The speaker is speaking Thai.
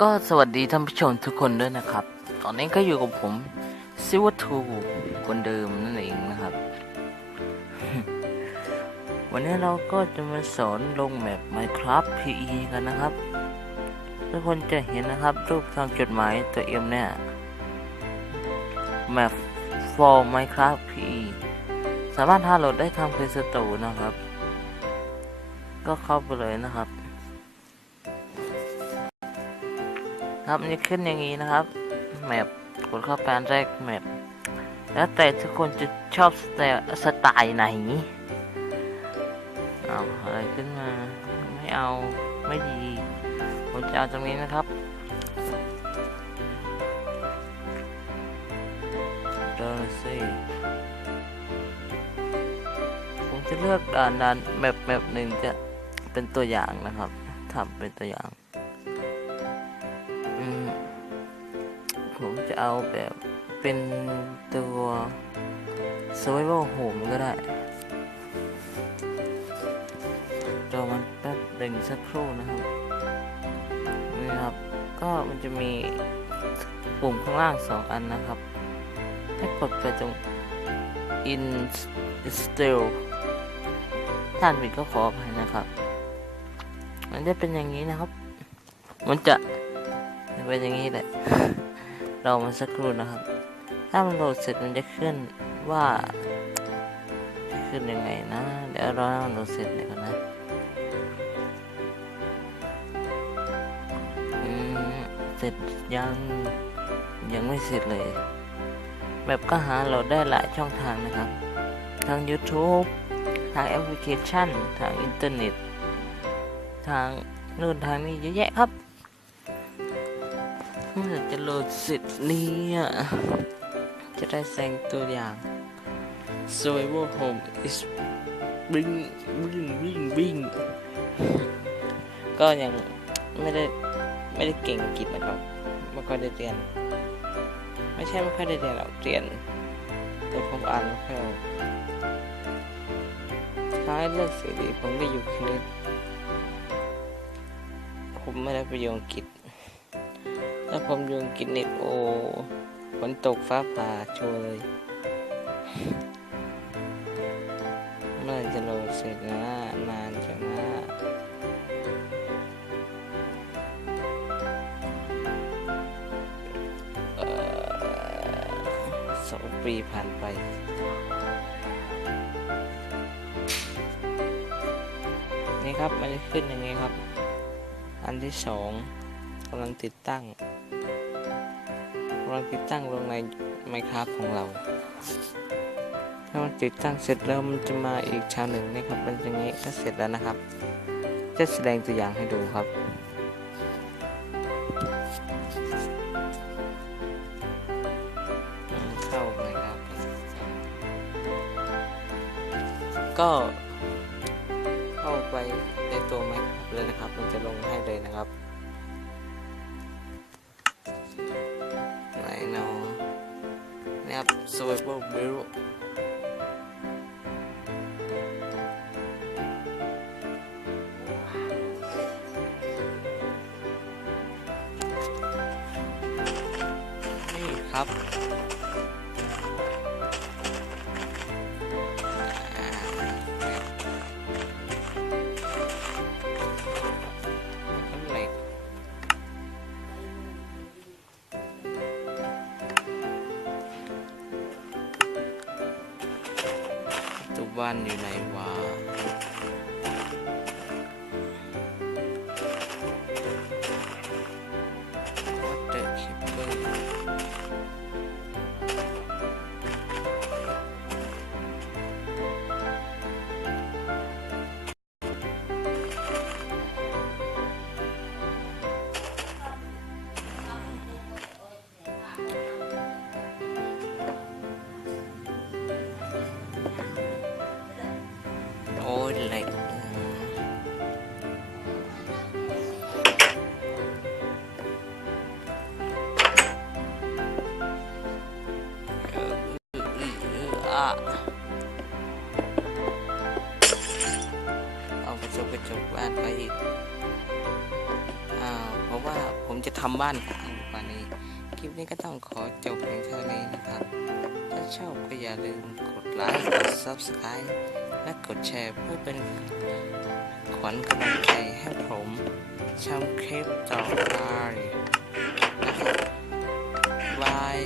ก็สวัสดีท่านผู้ชมทุกคนด้วยนะครับ ตอนนี้ก็อยู่กับผมซิวทูคนเดิมนั่นเองนะครับ วันนี้เราก็จะมาสอนลงแมป Minecraft PE กันนะครับ ทุกคนจะเห็นนะครับ รูปทางจดหมายตัวเอ็มเนี่ย Map for Minecraft PE สามารถดาวน์โหลดได้ทาง Play Store นะครับ ก็เข้าไปเลยนะครับ ครับมันจะขึ้นอย่างนี้นะครับแมปกดเข้าไปอันแรกแมปแล้วแต่ทุกคนจะชอบสไตล์สไตล์ไหนเอาอะไรขึ้นมาไม่เอาไม่ดีผมจะเอาตรงนี้นะครับเดินสิผมจะเลือกด่านด่านแมปแมปหนึ่งจะเป็นตัวอย่างนะครับทำเป็นตัวอย่าง ผมจะเอาแบบเป็นตัว survival home ก็ได้รอมันแป๊บหนึ่งสักครู่นะครับนี่ครับ ก็มันจะมีปุ่มข้างล่างสองอันนะครับให้กดไปตรง install ท่านผิดก็ขออภัยนะครับ มันจะเป็นอย่างนี้นะครับ มันจะเป็นอย่างนี้แหละ เรามาสักครู่นะครับ ถ้ามันโหลดเสร็จมันจะขึ้นว่า ขึ้นยังไงนะ เดี๋ยวรอให้มันโหลดเสร็จเดี๋ยวก่อนนะอืมเสร็จยังยังไม่เสร็จเลย แบบก็หาโหลดได้หลายช่องทางนะครับ ทาง YouTube ทางแอปพลิเคชัน ทางอินเทอร์เน็ต ทางนู่นทางนี้เยอะแยะครับเมื่อจะโหลดเสร็จเนี่ยจะได้แสงตัวอย่าง Survival Home is bring bring bring bring ก็ยังไม่ได้ไม่ได้เก่งกฤษนะครับไม่ค่อยได้เรียน ไม่ใช่ไม่ค่อยได้เรียนหรอกเรียนแต่ผมอ่านไม่ค่อยท้ายเลือกสีดีผมไม่อยู่คลิปผมไม่ได้ปอยู่อังกฤษ ถ้าผมยู่อังกฤษนี่โอฝนตกฟ้าผ่าชัวร์เลยเมื่อจะโหลดเสร็จนะนานจังนะสองปีผ่านไปนี่ครับมันจะขึ้นย่างนี้ครับ อันที่สองกำลังติดตั้ง กำลังติดตั้งลงในไมครับของเรา ถ้ามันติดตั้งเสร็จแล้วมันจะมาอีกชาวหนึ่งนะครับเป็นอย่างนี้ก็เสร็จแล้วนะครับ จะแสดงตัวอย่างให้ดูครับเข้าเลยครับ ก็เข้าไปในตัวไมครับเลยนะครับ มันจะลงให้เลยนะครับ นี่ครับ survival Mirror นี่ครับ บ้านอยู่ไหนวะ เอากระจกกระจกบ้านไปอีกอ่าเพราะว่าผมจะทำบ้านอักว่า นี้ คลิปนี้ก็ต้องขอจบเพียงเท่านี้นะครับ ถ้าชอบก็อย่าลืมกดไลค์กด subscribe และกดแชร์เพื่อเป็นขวัญกำลังใจให้ผมทำคลิปต่อไปนะครับบาย